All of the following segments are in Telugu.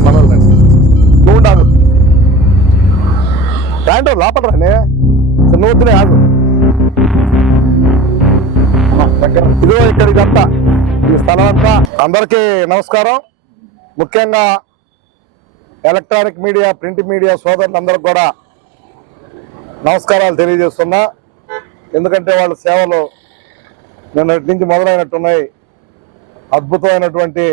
రండి మనోళ్ళు రండి నువ్వు ఉండాలి. రాండి లోపల రండి నువ్వు వద్దులే ఆగు. ఇదిగో ఇక్కడ ఇదంతా. ఈ స్థలం అంతా. అందరికీ నమస్కారం. ముఖ్యంగా ఎలక్ట్రానిక్ మీడియా ప్రింట్ మీడియా సోదరులందరికీ కూడా నమస్కారాలు తెలియజేస్తున్నా. ఎందుకంటే వాళ్ళ సేవలు నిన్నటి నుంచి మొదలైనట్టున్నాయి. అద్భుతమైనటువంటి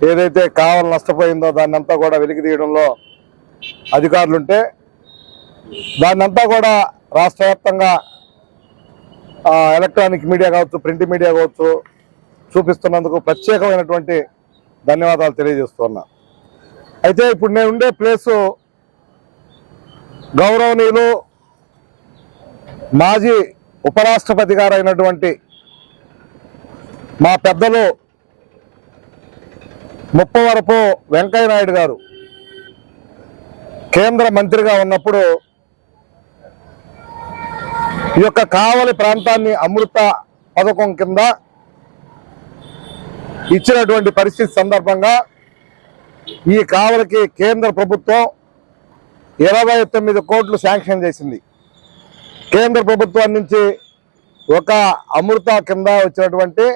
ఏదైతే కావాలి నష్టపోయిందో దాన్నంతా కూడా వెలికి తీయడంలో అధికారులుంటే దాన్నంతా కూడా రాష్ట్ర వ్యాప్తంగా ఎలక్ట్రానిక్ మీడియా కావచ్చు ప్రింట్ మీడియా కావచ్చు చూపిస్తున్నందుకు ప్రత్యేకమైనటువంటి ధన్యవాదాలు తెలియజేస్తున్నా అయితే ఇప్పుడు నేను ఉండే ప్లేసు గౌరవనీయులు మాజీ ఉపరాష్ట్రపతి గారు అయినటువంటి మా పెద్దలు ముప్పవరపు వెంకయ్య నాయుడు గారు కేంద్ర మంత్రిగా ఉన్నప్పుడు ఈ యొక్క కావలి ప్రాంతాన్ని అమృత పథకం కింద ఇచ్చినటువంటి పరిస్థితి సందర్భంగా ఈ కావలికి కేంద్ర ప్రభుత్వం ఇరవై తొమ్మిది కోట్లు శాంక్షన్ చేసింది. కేంద్ర ప్రభుత్వం నుంచి ఒక అమృత కింద వచ్చినటువంటి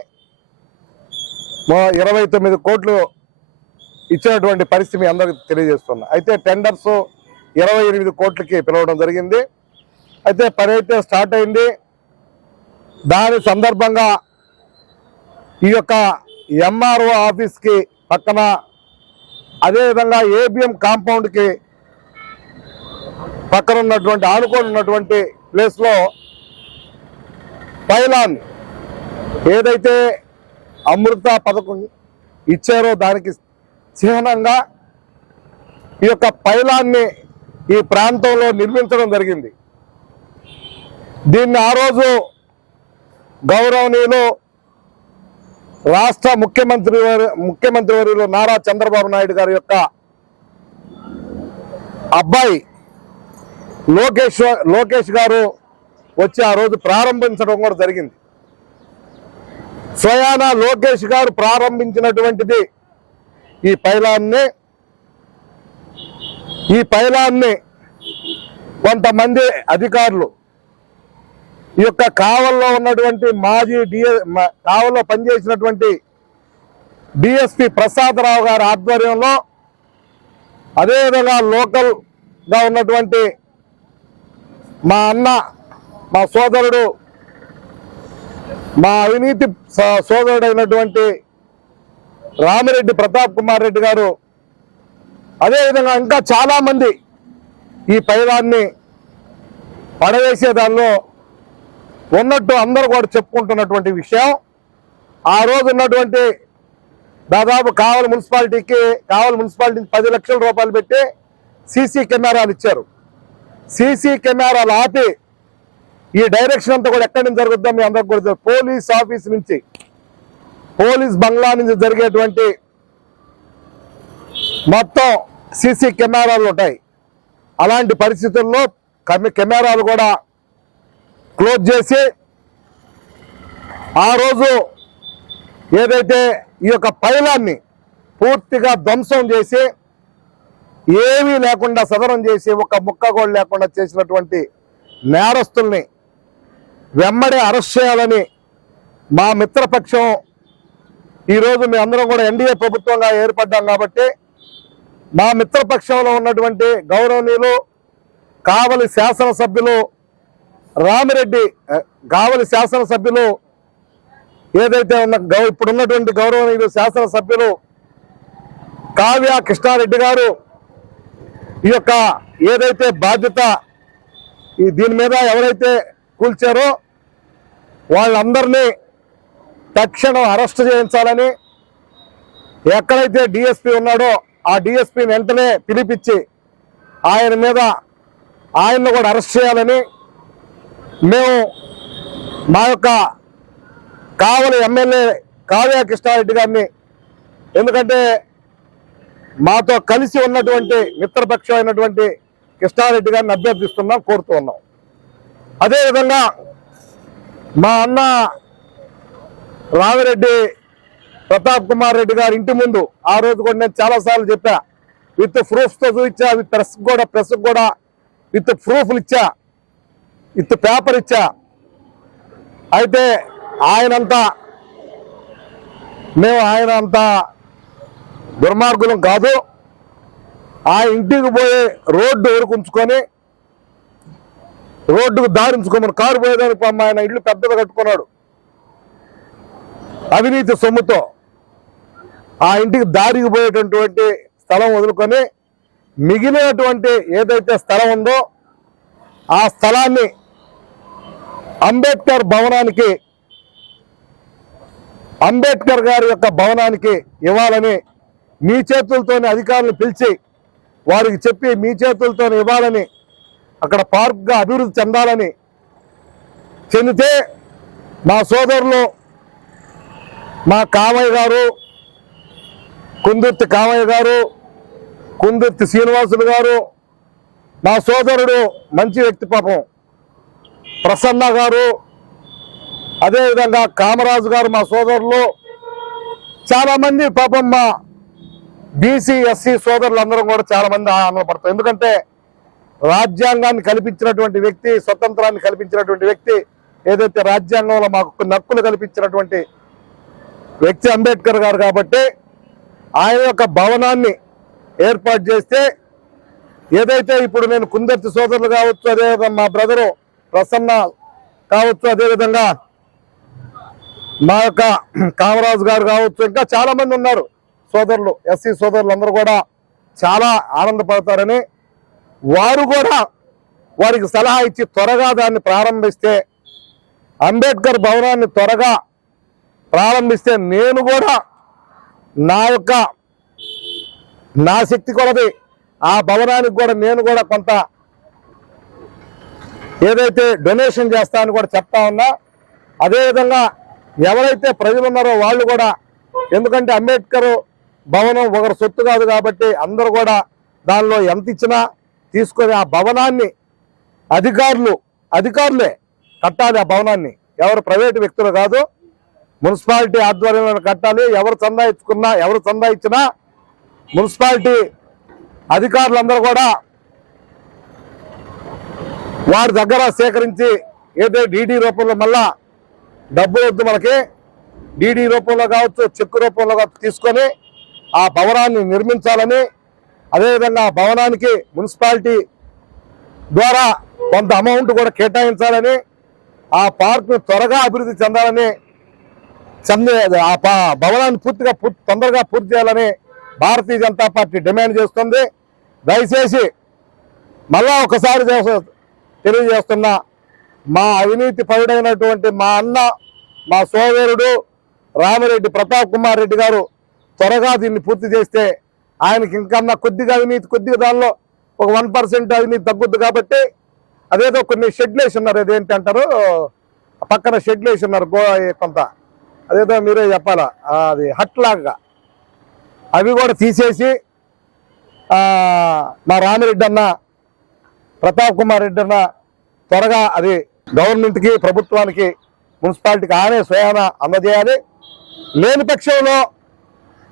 ఇరవై తొమ్మిది కోట్లు ఇచ్చినటువంటి పరిస్థితి మీ అందరికి తెలియజేస్తున్నా. అయితే టెండర్స్ ఇరవై ఎనిమిది కోట్లకి పిలవడం జరిగింది. అయితే పని అయితే స్టార్ట్ అయింది. దాని సందర్భంగా ఈ యొక్క ఎంఆర్ఓ ఆఫీస్కి పక్కన అదేవిధంగా ఏబిఎం కాంపౌండ్కి పక్కన ఉన్నటువంటి ఆనుకొని ఉన్నటువంటి ప్లేస్లో పైలాన్ ఏదైతే అమృత పథకం ఇచ్చారో దానికి చిహ్నంగా ఈ యొక్క పైలాన్ని ఈ ప్రాంతంలో నిర్మించడం జరిగింది. దీన్ని ఆ రోజు గౌరవనీయులు రాష్ట్ర ముఖ్యమంత్రి వారి- ముఖ్యమంత్రి వర్యులు నారా చంద్రబాబు నాయుడు గారి యొక్క అబ్బాయి లోకేష్ లోకేష్ గారు వచ్చి ఆ రోజు ప్రారంభించడం కూడా జరిగింది. స్వయానా లోకేష్ గారు ప్రారంభించినటువంటిది ఈ పైలాన్ని ఈ పైలాన్ని కొంతమంది అధికారులు ఈ యొక్క కావల్లో ఉన్నటువంటి మాజీ డిఎ కావల్లో పనిచేసినటువంటి డిఎస్పి ప్రసాదరావు గారి ఆధ్వర్యంలో అదేవిధంగా లోకల్గా ఉన్నటువంటి మా అన్న మా సోదరుడు మా అవినీతి స- సోదరుడైనటువంటి రామిరెడ్డి ప్రతాప్ కుమార్ రెడ్డి గారు. అదేవిధంగా ఇంకా చాలా మంది ఈ పైలాన్ని పడవేసే దానిలో ఉన్నట్టు అందరూ కూడా చెప్పుకుంటున్నటువంటి విషయం. ఆ రోజు ఉన్నటువంటి దాదాపు కావలి మున్సిపాలిటీకి కావలి మున్సిపాలిటీకి పది లక్షల రూపాయలు పెట్టి సీసీ కెమెరాలు ఇచ్చారు. సీసీ కెమెరాలు ఆపి ఈ డైరెక్షన్ అంతా కూడా ఎక్కడి నుంచి జరుగుతుందో మీ అందరికి కూడా పోలీస్ ఆఫీస్ నుంచి పోలీస్ బంగ్లా నుంచి జరిగేటువంటి మొత్తం సీసీ కెమెరాలు ఉంటాయి. అలాంటి పరిస్థితుల్లో కెమెరాలు కూడా క్లోజ్ చేసి ఆ రోజు ఏదైతే ఈ యొక్క పైలాన్ని పూర్తిగా ధ్వంసం చేసి ఏమీ లేకుండా సదనం చేసి ఒక ముక్క కూడా లేకుండా చేసినటువంటి నేరస్తుల్ని వెంబడి అరెస్ట్ చేయాలని మా మిత్రపక్షం ఈరోజు మీ అందరం కూడా ఎన్డీఏ ప్రభుత్వంగా ఏర్పడ్డాం కాబట్టి మా మిత్రపక్షంలో ఉన్నటువంటి గౌరవనీయులు కావలి శాసనసభ్యులు రామిరెడ్డి కావలి శాసనసభ్యులు ఏదైతే ఉన్న గౌ ఇప్పుడు ఉన్నటువంటి గౌరవనీయులు శాసనసభ్యులు కావ్య కృష్ణారెడ్డి గారు ఈ యొక్క ఏదైతే బాధ్యత ఈ దీని మీద ఎవరైతే కూల్చారో వాళ్ళందరినీ తక్షణం అరెస్ట్ చేయించాలని ఎక్కడైతే డిఎస్పీ ఉన్నాడో ఆ డిఎస్పీని వెంటనే పిలిపించి ఆయన మీద ఆయన్ని కూడా అరెస్ట్ చేయాలని మేము మా యొక్క కావలి ఎమ్మెల్యే కావ్య కృష్ణారెడ్డి గారిని ఎందుకంటే మాతో కలిసి ఉన్నటువంటి మిత్రపక్షం అయినటువంటి కృష్ణారెడ్డి గారిని అభ్యర్థిస్తున్నాం కోరుతూ ఉన్నాం. అదేవిధంగా మా అన్న రామిరెడ్డి ప్రతాప్ కుమార్ రెడ్డి గారి ఇంటి ముందు ఆ రోజు కూడా నేను చాలా సార్లు చెప్పా విత్ ప్రూఫ్స్తో చూపించా విత్ ప్రెస్ కూడా ప్రెస్ కూడా విత్ ప్రూఫ్లు ఇచ్చా విత్ పేపర్ ఇచ్చా. అయితే ఆయనంతా మేము ఆయన అంత దుర్మార్గులం కాదు. ఆ ఇంటికి పోయే రోడ్డు ఎరుకుంచుకొని రోడ్డుకు దారించుకోమని కారు పోయేదానికి ఆయన ఇల్లు పెద్దగా కట్టుకున్నాడు. అవినీతి సొమ్ముతో ఆ ఇంటికి దారికి పోయేటటువంటి స్థలం వదులుకొని మిగిలినటువంటి ఏదైతే స్థలం ఉందో ఆ స్థలాన్ని అంబేద్కర్ భవనానికి అంబేద్కర్ గారి యొక్క భవనానికి ఇవ్వాలని మీ చేతులతోనే అధికారులు పిలిచి వారికి చెప్పి మీ చేతులతోనే ఇవ్వాలని అక్కడ పార్క్గా అభివృద్ధి చెందాలని చెందితే మా సోదరులు మా కామయ్య గారు కుందుర్తి కామయ్య గారు కుందుర్తి శ్రీనివాసులు గారు మా సోదరుడు మంచి వ్యక్తి పాపం ప్రసన్న గారు అదేవిధంగా కామరాజు గారు మా సోదరులు చాలామంది పాపం మా బీసీ ఎస్సీ సోదరులందరం కూడా చాలామంది ఆనందపడతారు ఎందుకంటే రాజ్యాంగాన్ని కల్పించినటువంటి వ్యక్తి స్వతంత్రాన్ని కల్పించినటువంటి వ్యక్తి ఏదైతే రాజ్యాంగంలో మాకు కొన్ని హక్కులు కల్పించినటువంటి వ్యక్తి అంబేద్కర్ గారు కాబట్టి ఆయన యొక్క భవనాన్ని ఏర్పాటు చేస్తే ఏదైతే ఇప్పుడు నేను కుందర్తి సోదరులు కావచ్చు అదేవిధంగా మా బ్రదరు ప్రసన్న కావచ్చు అదేవిధంగా మా యొక్క కామరాజు గారు కావచ్చు ఇంకా చాలా మంది ఉన్నారు. సోదరులు ఎస్సీ సోదరులు అందరూ కూడా చాలా ఆనందపడతారని వారు కూడా వారికి సలహా ఇచ్చి త్వరగా దాన్ని ప్రారంభిస్తే అంబేద్కర్ భవనాన్ని త్వరగా ప్రారంభిస్తే నేను కూడా నా యొక్క నా శక్తి కొలది ఆ భవనానికి కూడా నేను కూడా కొంత ఏదైతే డొనేషన్ చేస్తానని కూడా చెప్తా ఉన్నా అదేవిధంగా ఎవరైతే ప్రజలు ఉన్నారో వాళ్ళు కూడా ఎందుకంటే అంబేద్కర్ భవనం ఒకరు సొత్తు కాదు కాబట్టి అందరూ కూడా దానిలో ఎంత ఇచ్చినా తీసుకొని ఆ భవనాన్ని అధికారులు అధికారులే కట్టాలి ఆ భవనాన్ని. ఎవరు ప్రైవేటు వ్యక్తులు కాదు మున్సిపాలిటీ ఆధ్వర్యంలో కట్టాలి. ఎవరు చందా ఇచ్చుకున్నా ఎవరు చందా ఇచ్చినా మున్సిపాలిటీ అధికారులందరూ కూడా వారి దగ్గర సేకరించి ఏదో డీడీ రూపంలో మళ్ళా డబ్బు వద్దు మనకి. డీడీ రూపంలో కావచ్చు చెక్కు రూపంలో కావచ్చు తీసుకొని ఆ భవనాన్ని నిర్మించాలని అదేవిధంగా ఆ భవనానికి మున్సిపాలిటీ ద్వారా కొంత అమౌంట్ కూడా కేటాయించాలని ఆ పార్క్ను త్వరగా అభివృద్ధి చెందాలని సందే ఆ ప- భవనాన్ని పూర్తిగా పూర్తి తొందరగా పూర్తి చేయాలని భారతీయ జనతా పార్టీ డిమాండ్ చేస్తుంది. దయచేసి మళ్ళా ఒకసారి చేస- తెలియజేస్తున్న మా అవినీతి పరుడైనటువంటి మా అన్న మా సోదరుడు రామిరెడ్డి ప్రతాప్ కుమార్ రెడ్డి గారు త్వరగా దీన్ని పూర్తి చేస్తే ఆయనకి ఇంకన్నా కొద్దిగా అవినీతి కొద్దిగా దానిలో ఒక వన్ పర్సెంట్ అవినీతి తగ్గుద్ది కాబట్టి అదేదో కొన్ని షెడ్లేసి ఉన్నారు అదేంటంటారు పక్కన షెడ్లేసి ఉన్నారు గో కొంత అదేదో మీరే చెప్పాలా? అది హట్ లాగా. అవి కూడా తీసేసి మా రామిరెడ్డి అన్న ప్రతాప్ కుమార్ రెడ్డి అన్న త్వరగా అది గవర్నమెంట్కి ప్రభుత్వానికి మున్సిపాలిటీకి ఆనే స్వయాన అందజేయాలి. లేని పక్షంలో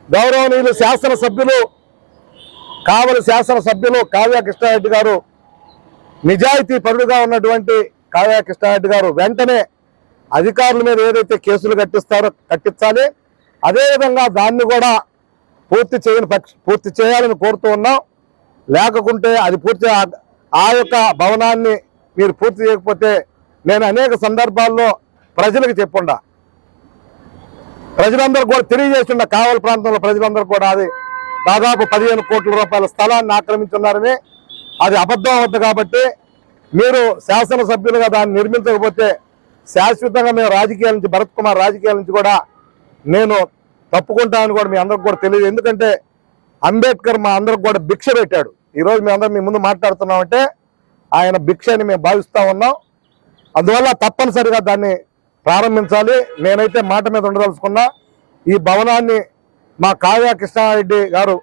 గౌరవనీయులు శాసనసభ్యులు కావలి శాసనసభ్యులు కావ్య కృష్ణారెడ్డి గారు నిజాయితీ పరుడుగా ఉన్నటువంటి కావ్య కృష్ణారెడ్డి గారు వెంటనే అధికారుల మీద ఏదైతే కేసులు కట్టిస్తారో కట్టించాలి. అదేవిధంగా దాన్ని కూడా పూర్తి చేయని పక్ష పూర్తి చేయాలని కోరుతూ ఉన్నాం. లేకుంటే అది పూర్తి ఆ- యొక్క భవనాన్ని మీరు పూర్తి చేయకపోతే నేను అనేక సందర్భాల్లో ప్రజలకు చెప్పుండా. ప్రజలందరూ కూడా తెలియజేస్తున్న కావలి ప్రాంతంలో ప్రజలందరూ కూడా అది దాదాపు పదిహేను కోట్ల రూపాయల స్థలాన్ని ఆక్రమించున్నారని. అది అబద్ధం అవుతుంది కాబట్టి మీరు శాసనసభ్యులుగా దాన్ని నిర్మించకపోతే శాశ్వతంగా మేము రాజకీయాల నుంచి భరత్ కుమార్ రాజకీయాల నుంచి కూడా నేను తప్పుకుంటానని కూడా మీ అందరికి కూడా తెలియదు. ఎందుకంటే అంబేద్కర్ మా అందరికి కూడా భిక్ష పెట్టాడు. ఈరోజు మేము అందరం మీ ముందు మాట్లాడుతున్నామంటే ఆయన భిక్ష అని మేము భావిస్తూ ఉన్నాం. అందువల్ల తప్పనిసరిగా దాన్ని ప్రారంభించాలి. నేనైతే మాట మీద ఉండదలుచుకున్నా ఈ భవనాన్ని మా కావ్య కృష్ణారెడ్డి గారు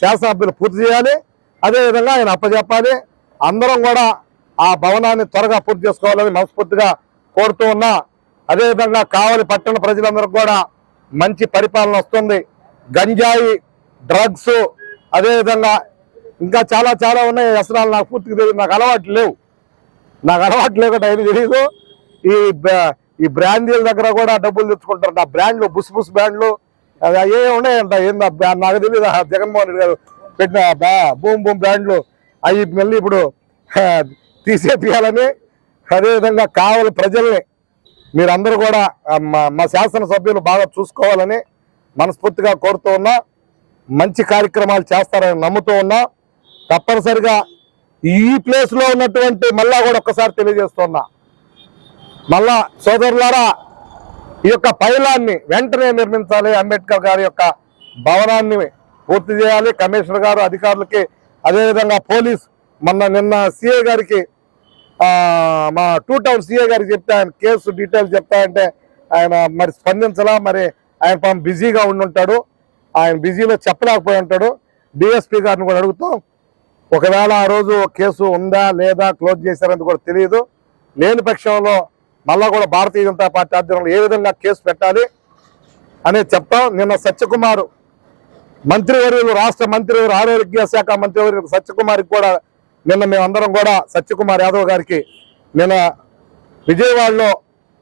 శాసనసభ్యులు పూర్తి చేయాలి. అదేవిధంగా ఆయన అప్పచెప్పాలి అందరం కూడా ఆ భవనాన్ని త్వరగా పూర్తి చేసుకోవాలని మనస్ఫూర్తిగా కోరుతూ ఉన్నా అదేవిధంగా కావలి పట్టణ ప్రజలందరికీ కూడా మంచి పరిపాలన వస్తుంది. గంజాయి డ్రగ్స్ అదేవిధంగా ఇంకా చాలా చాలా ఉన్నాయి. వ్యసనాలు నాకు పూర్తిగా తెలియదు. నాకు అలవాట్లు లేవు. నాకు అలవాటు లేకుండా ఏమి తెలియదు ఈ ఈ బ్రాండ్ల దగ్గర కూడా డబ్బులు తెచ్చుకుంటారు. నా బ్రాండ్లు బుస్ బుస్ బ్రాండ్లు అవి ఏ ఉన్నాయంట? ఏందా నాకు తెలియదు జగన్మోహన్ రెడ్డి గారు పెట్టిన బూమ్ బూమ్ బ్రాండ్లు. అవి మళ్ళీ ఇప్పుడు తీసేపియాలని అదేవిధంగా కావల ప్రజల్ని మీరందరూ కూడా మా శాసనసభ్యులు బాగా చూసుకోవాలని మనస్ఫూర్తిగా కోరుతూ ఉన్నా మంచి కార్యక్రమాలు చేస్తారని నమ్ముతూ ఉన్నా తప్పనిసరిగా ఈ ప్లేస్లో ఉన్నటువంటి మళ్ళా కూడా ఒక్కసారి తెలియజేస్తున్నా మళ్ళా సోదరులారా ఈ యొక్క పైలాన్ని వెంటనే నిర్మించాలి. అంబేద్కర్ గారి యొక్క భవనాన్ని పూర్తి చేయాలి. కమిషనర్ గారు అధికారులకి అదేవిధంగా పోలీస్ మొన్న నిన్న సిఐ గారికి మా టూ టౌన్ సీఏ గారికి చెప్తే ఆయన కేసు డీటెయిల్స్ చెప్తా అంటే ఆయన మరి స్పందించలా మరి ఆయన పాపం బిజీగా ఉండి ఉంటాడు ఆయన బిజీలో చెప్పలేకపోయి ఉంటాడు. డిఎస్పీ గారిని కూడా అడుగుతాం. ఒకవేళ ఆ రోజు కేసు ఉందా లేదా క్లోజ్ చేశారని కూడా తెలియదు. లేని పక్షంలో మళ్ళా కూడా భారతీయ జనతా పార్టీ ఆధ్వర్యంలో ఏ విధంగా కేసు పెట్టాలి అనేది చెప్తాం. నిన్న సత్యకుమార్ మంత్రివర్యులు రాష్ట్ర మంత్రివర్యులు ఆరోగ్య శాఖ మంత్రివర్యులు సత్యకుమార్కి కూడా నిన్న మేమందరం కూడా సత్యకుమార్ యాదవ్ గారికి నిన్న విజయవాడలో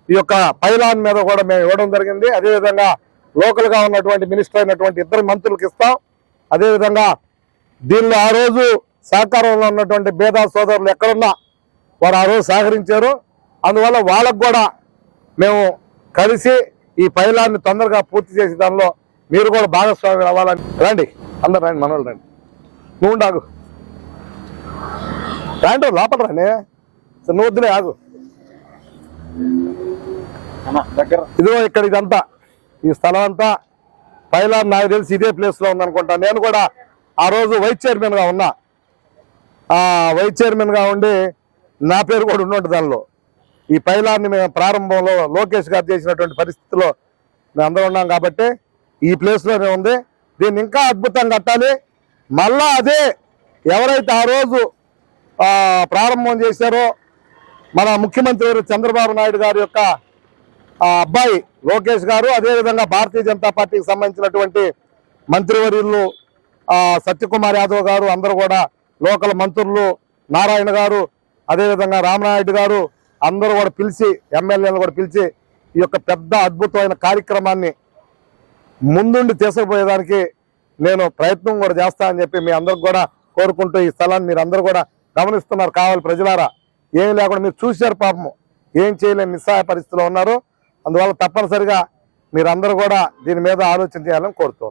ఈ యొక్క పైలాన్ మీద కూడా మేము ఇవ్వడం జరిగింది. అదేవిధంగా లోకల్గా ఉన్నటువంటి మినిస్టర్ అయినటువంటి ఇద్దరు మంత్రులకు ఇస్తాం. అదేవిధంగా దీనిలో ఆ రోజు సహకారంలో ఉన్నటువంటి భేదా సోదరులు ఎక్కడున్నా వారు ఆ రోజు సహకరించారు. అందువల్ల వాళ్ళకు కూడా మేము కలిసి ఈ పైలాన్ని తొందరగా పూర్తి చేసే దానిలో మీరు కూడా భాగస్వామి అవ్వాలని రండి. అందరు రండి మనవాళ్ళు రండి. నువ్వు రండి లోపల రండి సరే, నువ్వు వద్దులే ఆగు. దగ్గర. ఇదిగో ఇక్కడ ఇదంతా. ఈ స్థలం అంతా పైలాన్ నాకు తెలిసి ఇదే ప్లేస్లో ఉందనుకుంటా. నేను కూడా ఆ రోజు వైస్ చైర్మన్గా ఉన్నా. ఆ వైస్ చైర్మన్గా ఉండి నా పేరు కూడా ఉన్నట్టు దానిలో. ఈ పైలాన్ని మేము ప్రారంభంలో లోకేష్ గారు చేసినటువంటి పరిస్థితిలో మేము అందరం ఉన్నాం కాబట్టి ఈ ప్లేస్లోనే ఉంది. దీన్ని ఇంకా అద్భుతంగా కట్టాలి. మళ్ళా అదే ఎవరైతే ఆ రోజు ప్రారంభం చేశారో మన ముఖ్యమంత్రి చంద్రబాబు నాయుడు గారి యొక్క అబ్బాయి లోకేష్ గారు అదేవిధంగా భారతీయ జనతా పార్టీకి సంబంధించినటువంటి మంత్రివర్యులు సత్యకుమార్ యాదవ్ గారు అందరూ కూడా లోకల్ మంత్రులు నారాయణ గారు అదేవిధంగా రామనాయుడు గారు అందరూ కూడా పిలిచి ఎమ్మెల్యేలు కూడా పిలిచి ఈ యొక్క పెద్ద అద్భుతమైన కార్యక్రమాన్ని ముందుండి తీసుకుపోయేదానికి నేను ప్రయత్నం కూడా చేస్తా అని చెప్పి మీ అందరికి కూడా కోరుకుంటూ ఈ స్థలాన్ని మీరు అందరూ కూడా గమనిస్తున్నారు కావాలి ప్రజలారా. ఏం లేకుండా మీరు చూశారు పాపము. ఏం చేయలేని నిస్సహాయ పరిస్థితిలో ఉన్నారు. అందువల్ల తప్పనిసరిగా మీరందరూ కూడా దీని మీద ఆలోచన చేయాలని కోరుతూ